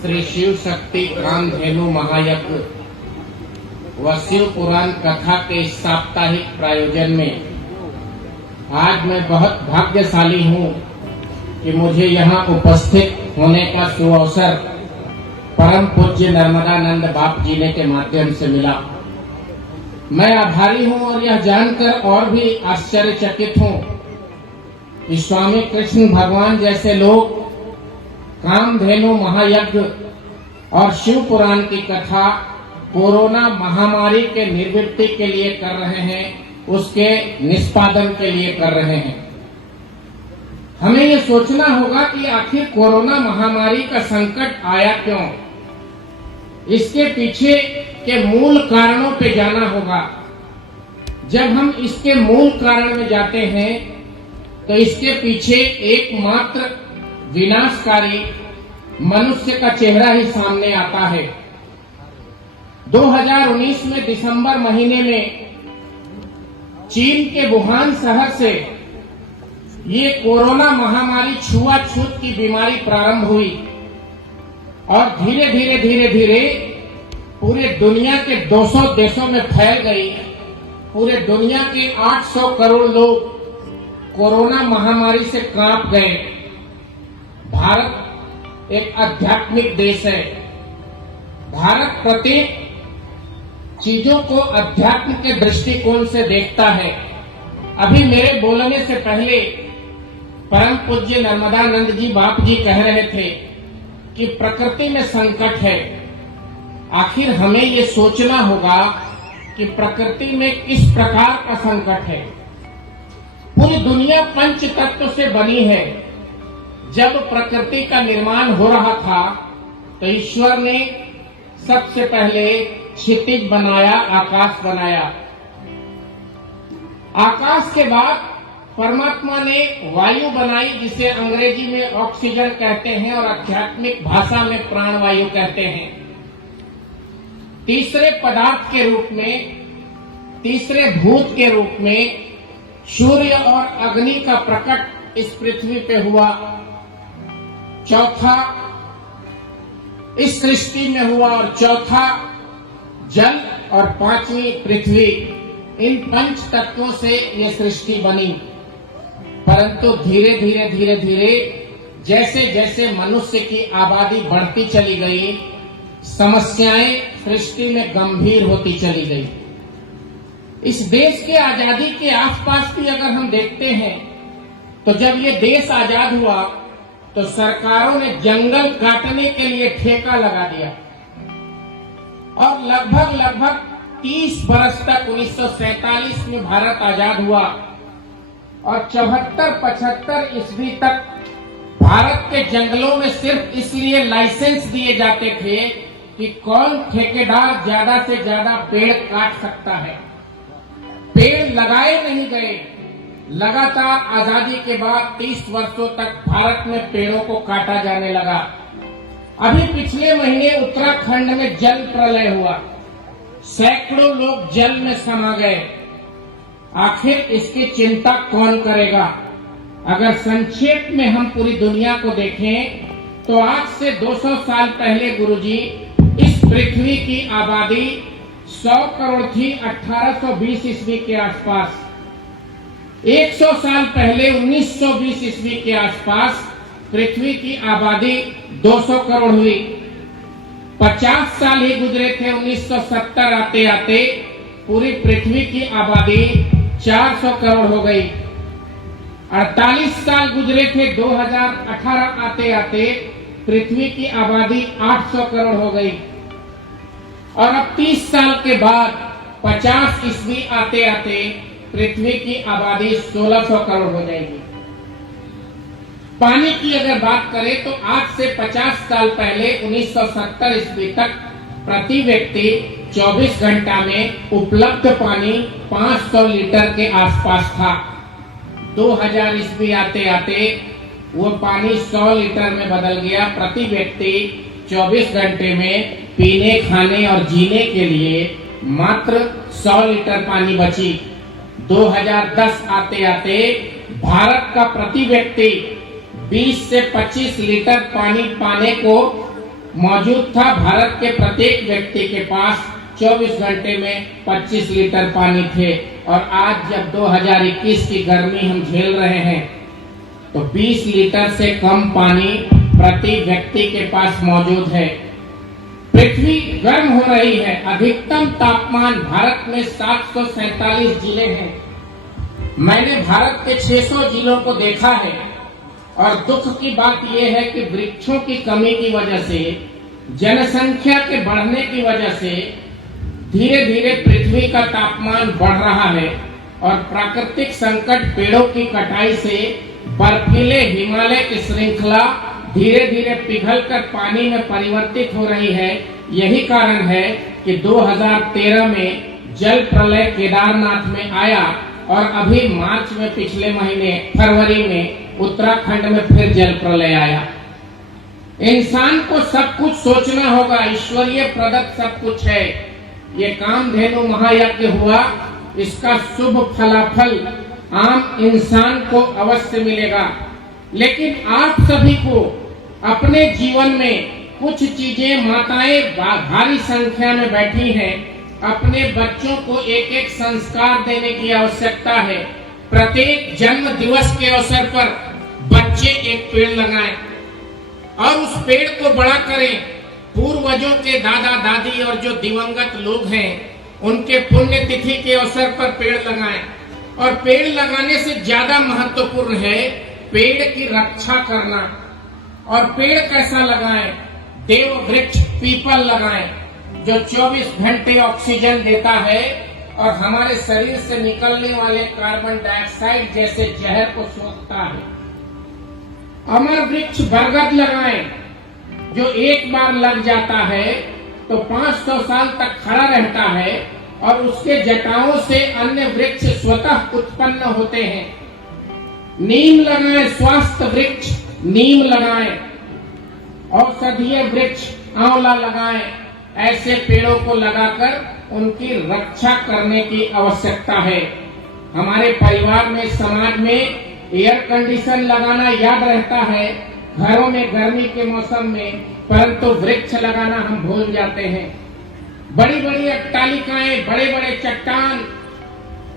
श्री शिव शक्ति कामधेनु महायज्ञ व शिव पुराण कथा के साप्ताहिक प्रायोजन में आज मैं बहुत भाग्यशाली हूँ कि मुझे यहाँ उपस्थित होने का सुअवसर परम पूज्य नर्मदानंद बाप जी ने के माध्यम से मिला। मैं आभारी हूँ और यह जानकर और भी आश्चर्यचकित हूँ कि स्वामी कृष्ण भगवान जैसे लोग कामधेनु महायज्ञ और शिव पुराण की कथा कोरोना महामारी के निर्वृत्ति के लिए कर रहे हैं, उसके निष्पादन के लिए कर रहे हैं। हमें ये सोचना होगा कि आखिर कोरोना महामारी का संकट आया क्यों, इसके पीछे के मूल कारणों पे जाना होगा। जब हम इसके मूल कारण में जाते हैं तो इसके पीछे एकमात्र विनाशकारी मनुष्य का चेहरा ही सामने आता है। 2019 में दिसंबर महीने में चीन के वुहान शहर से ये कोरोना महामारी छुआछूत की बीमारी प्रारंभ हुई और धीरे धीरे पूरे दुनिया के 200 देशों में फैल गई। पूरे दुनिया के 800 करोड़ लोग कोरोना महामारी से कांप गए। भारत एक आध्यात्मिक देश है। भारत प्रत्येक चीजों को अध्यात्म के दृष्टिकोण से देखता है। अभी मेरे बोलने से पहले परम पूज्य नर्मदानंद जी बाप जी कह रहे थे कि प्रकृति में संकट है। आखिर हमें ये सोचना होगा कि प्रकृति में किस प्रकार का संकट है। पूरी दुनिया पंच तत्व से बनी है। जब प्रकृति का निर्माण हो रहा था तो ईश्वर ने सबसे पहले क्षितिज बनाया, आकाश बनाया। आकाश के बाद परमात्मा ने वायु बनाई, जिसे अंग्रेजी में ऑक्सीजन कहते हैं और आध्यात्मिक भाषा में प्राणवायु कहते हैं। तीसरे पदार्थ के रूप में, तीसरे भूत के रूप में सूर्य और अग्नि का प्रकट इस पृथ्वी पे हुआ। चौथा इस सृष्टि में हुआ और चौथा जल और पांचवी पृथ्वी। इन पंच तत्वों से ये सृष्टि बनी। परंतु धीरे धीरे जैसे जैसे मनुष्य की आबादी बढ़ती चली गई, समस्याएं सृष्टि में गंभीर होती चली गई। इस देश के आजादी के आसपास भी अगर हम देखते हैं तो जब ये देश आजाद हुआ तो सरकारों ने जंगल काटने के लिए ठेका लगा दिया और लगभग 30 बरस तक 1947 में भारत आजाद हुआ और 74-75 ईस्वी तक भारत के जंगलों में सिर्फ इसलिए लाइसेंस दिए जाते थे कि कौन ठेकेदार ज्यादा से ज्यादा पेड़ काट सकता है। पेड़ लगाए नहीं गए। लगातार आजादी के बाद 30 वर्षों तक भारत में पेड़ों को काटा जाने लगा। अभी पिछले महीने उत्तराखंड में जल प्रलय हुआ। सैकड़ों लोग जल में समा गए। आखिर इसकी चिंता कौन करेगा? अगर संक्षेप में हम पूरी दुनिया को देखें तो आज से 200 साल पहले गुरुजी इस पृथ्वी की आबादी 100 करोड़ थी 1820 ईस्वी के आसपास। 100 साल पहले 1920 ईस्वी के आसपास पृथ्वी की आबादी 200 करोड़ हुई। 50 साल ही गुजरे थे 1970 आते आते पूरी पृथ्वी की आबादी 400 करोड़ हो गई। 48 साल गुजरे थे 2018 आते आते पृथ्वी की आबादी 800 करोड़ हो गई। और अब 30 साल के बाद 50 ईस्वी आते आते पृथ्वी की आबादी 1600 करोड़ हो जाएगी। पानी की अगर बात करें तो आज से 50 साल पहले 1970 ईस्वी तक प्रति व्यक्ति 24 घंटा में उपलब्ध पानी 500 लीटर के आसपास था। 2000 ईस्वी आते आते वो पानी 100 लीटर में बदल गया। प्रति व्यक्ति 24 घंटे में पीने, खाने और जीने के लिए मात्र 100 लीटर पानी बची। 2010 आते आते भारत का प्रति व्यक्ति 20 से 25 लीटर पानी पाने को मौजूद था। भारत के प्रत्येक व्यक्ति के पास 24 घंटे में 25 लीटर पानी थे, और आज जब 2021 की गर्मी हम झेल रहे हैं तो 20 लीटर से कम पानी प्रति व्यक्ति के पास मौजूद है। पृथ्वी गर्म हो रही है। अधिकतम तापमान भारत में 747 जिले हैं। मैंने भारत के 600 जिलों को देखा है, और दुख की बात यह है कि वृक्षों की कमी की वजह से, जनसंख्या के बढ़ने की वजह से धीरे धीरे पृथ्वी का तापमान बढ़ रहा है, और प्राकृतिक संकट, पेड़ों की कटाई से बर्फीले हिमालय की श्रृंखला धीरे धीरे पिघलकर पानी में परिवर्तित हो रही है। यही कारण है कि 2013 में जल प्रलय केदारनाथ में आया, और अभी मार्च में, पिछले महीने फरवरी में उत्तराखंड में फिर जल प्रलय आया। इंसान को सब कुछ सोचना होगा। ईश्वरीय प्रदत्त सब कुछ है। ये कामधेनु महायज्ञ हुआ, इसका शुभ फलाफल आम इंसान को अवश्य मिलेगा। लेकिन आप सभी को अपने जीवन में कुछ चीजें, माताएं भारी संख्या में बैठी हैं, अपने बच्चों को एक एक संस्कार देने की आवश्यकता है। प्रत्येक जन्म दिवस के अवसर पर बच्चे एक पेड़ लगाएं और उस पेड़ को बड़ा करें। पूर्वजों के दादा दादी और जो दिवंगत लोग हैं, उनके पुण्यतिथि के अवसर पर पेड़ लगाएं। और पेड़ लगाने से ज्यादा महत्वपूर्ण है पेड़ की रक्षा करना। और पेड़ कैसा लगाएं? देव वृक्ष पीपल लगाएं, जो 24 घंटे ऑक्सीजन देता है और हमारे शरीर से निकलने वाले कार्बन डाइऑक्साइड जैसे जहर को सोखता है। अमर वृक्ष बरगद लगाएं, जो एक बार लग जाता है तो 500 साल तक खड़ा रहता है, और उसके जटाओं से अन्य वृक्ष स्वतः उत्पन्न होते हैं। नीम लगाएं, स्वास्थ्य वृक्ष नीम लगाएं। औषधीय वृक्ष आंवला लगाएं। ऐसे पेड़ों को लगाकर उनकी रक्षा करने की आवश्यकता है। हमारे परिवार में, समाज में एयर कंडीशन लगाना याद रहता है घरों में गर्मी के मौसम में, परंतु वृक्ष लगाना हम भूल जाते हैं। बड़ी बड़ी अट्टालिकाएं, बड़े बड़े चट्टान,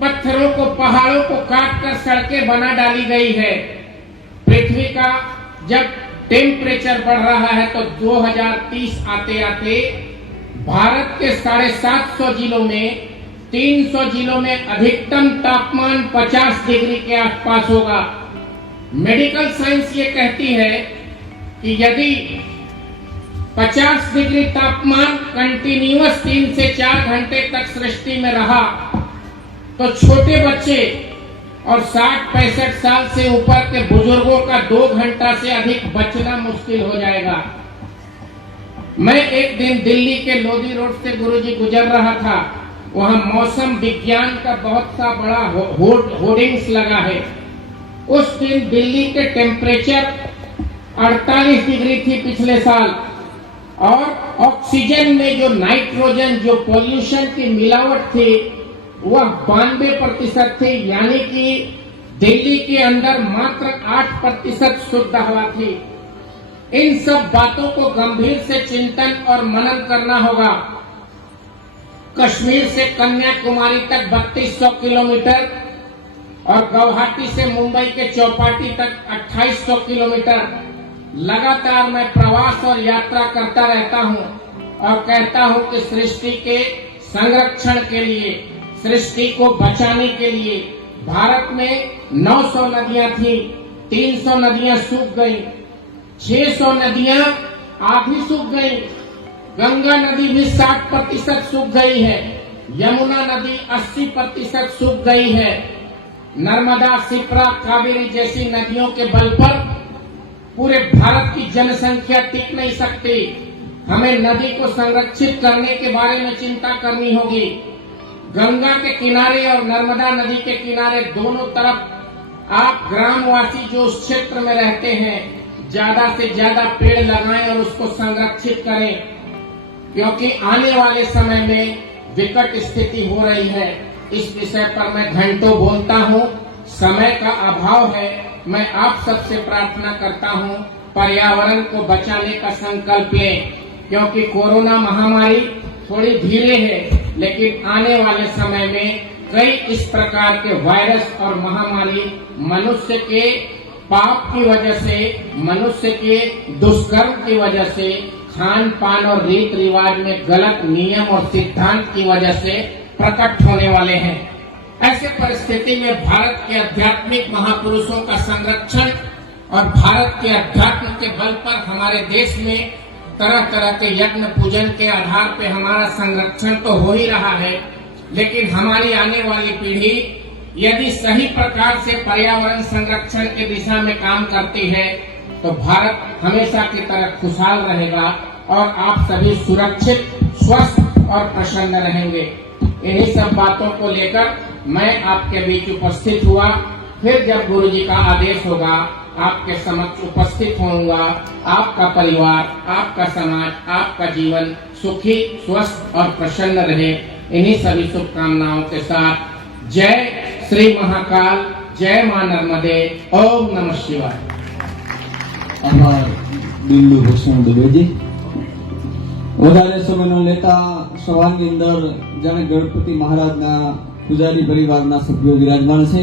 पत्थरों को, पहाड़ों को काटकर सड़कें बना डाली गई है। पृथ्वी का जब टेम्परेचर बढ़ रहा है तो 2030 आते आते भारत के 750 जिलों में, 300 जिलों में अधिकतम तापमान 50 डिग्री के आसपास होगा। मेडिकल साइंस ये कहती है कि यदि 50 डिग्री तापमान कंटिन्यूअस 3 से 4 घंटे तक सृष्टि में रहा तो छोटे बच्चे और 60-65 साल से ऊपर के बुजुर्गों का 2 घंटा से अधिक बचना मुश्किल हो जाएगा। मैं एक दिन दिल्ली के लोधी रोड से गुरुजी गुजर रहा था। वहां मौसम विज्ञान का बहुत सा बड़ा होर्डिंग्स लगा है। उस दिन दिल्ली के टेम्परेचर 48 डिग्री थी पिछले साल, और ऑक्सीजन में जो नाइट्रोजन, जो पोल्यूशन की मिलावट थी, वह 92% थी। यानी कि दिल्ली के अंदर मात्र 8% शुद्ध हवा थी। इन सब बातों को गंभीर से चिंतन और मनन करना होगा। कश्मीर से कन्याकुमारी तक 3200 किलोमीटर और गुवाहाटी से मुंबई के चौपाटी तक 2800 किलोमीटर लगातार मैं प्रवास और यात्रा करता रहता हूं, और कहता हूं कि सृष्टि के संरक्षण के लिए, सृष्टि को बचाने के लिए भारत में 900 नदियां थी, 300 नदियां सूख गई, 600 नदियां आधी सूख गई। गंगा नदी भी 60% सूख गई है। यमुना नदी 80% सूख गई है। नर्मदा, शिप्रा, कावेरी जैसी नदियों के बल पर पूरे भारत की जनसंख्या टिक नहीं सकती। हमें नदी को संरक्षित करने के बारे में चिंता करनी होगी। गंगा के किनारे और नर्मदा नदी के किनारे दोनों तरफ आप ग्रामवासी जो उस क्षेत्र में रहते हैं, ज्यादा से ज्यादा पेड़ लगाएं और उसको संरक्षित करें, क्योंकि आने वाले समय में विकट स्थिति हो रही है। इस विषय पर मैं घंटों बोलता हूं, समय का अभाव है। मैं आप सबसे प्रार्थना करता हूं, पर्यावरण को बचाने का संकल्प लें। क्योंकि कोरोना महामारी थोड़ी धीरे है, लेकिन आने वाले समय में कई इस प्रकार के वायरस और महामारी मनुष्य के पाप की वजह से, मनुष्य के दुष्कर्म की वजह से, खान पान और रीत रिवाज में गलत नियम और सिद्धांत की वजह से प्रकट होने वाले हैं। ऐसे परिस्थिति में भारत के आध्यात्मिक महापुरुषों का संरक्षण और भारत के अध्यात्म के बल पर हमारे देश में तरह तरह के यज्ञ पूजन के आधार पे हमारा संरक्षण तो हो ही रहा है, लेकिन हमारी आने वाली पीढ़ी यदि सही प्रकार से पर्यावरण संरक्षण की दिशा में काम करती है तो भारत हमेशा की तरह खुशहाल रहेगा और आप सभी सुरक्षित, स्वस्थ और प्रसन्न रहेंगे। इन्हीं सब बातों को लेकर मैं आपके बीच उपस्थित हुआ। फिर जब गुरु जी का आदेश होगा आपके समक्ष उपस्थित होऊंगा। आपका परिवार, आपका समाज, आपका जीवन सुखी, स्वस्थ और प्रसन्न रहे, इन्हीं सभी शुभकामनाओं के साथ जय श्री महाकाल, जय मां नर्मदे, ओम नमः शिवाय। आभार બિલ્લુ ભૂષણ દુબેજી। વધારે સમય ન લેતા સભાની અંદર જાણે ગણપતિ મહારાજના પૂજારી પરિવારના સભ્યો વિરાજમાન છે।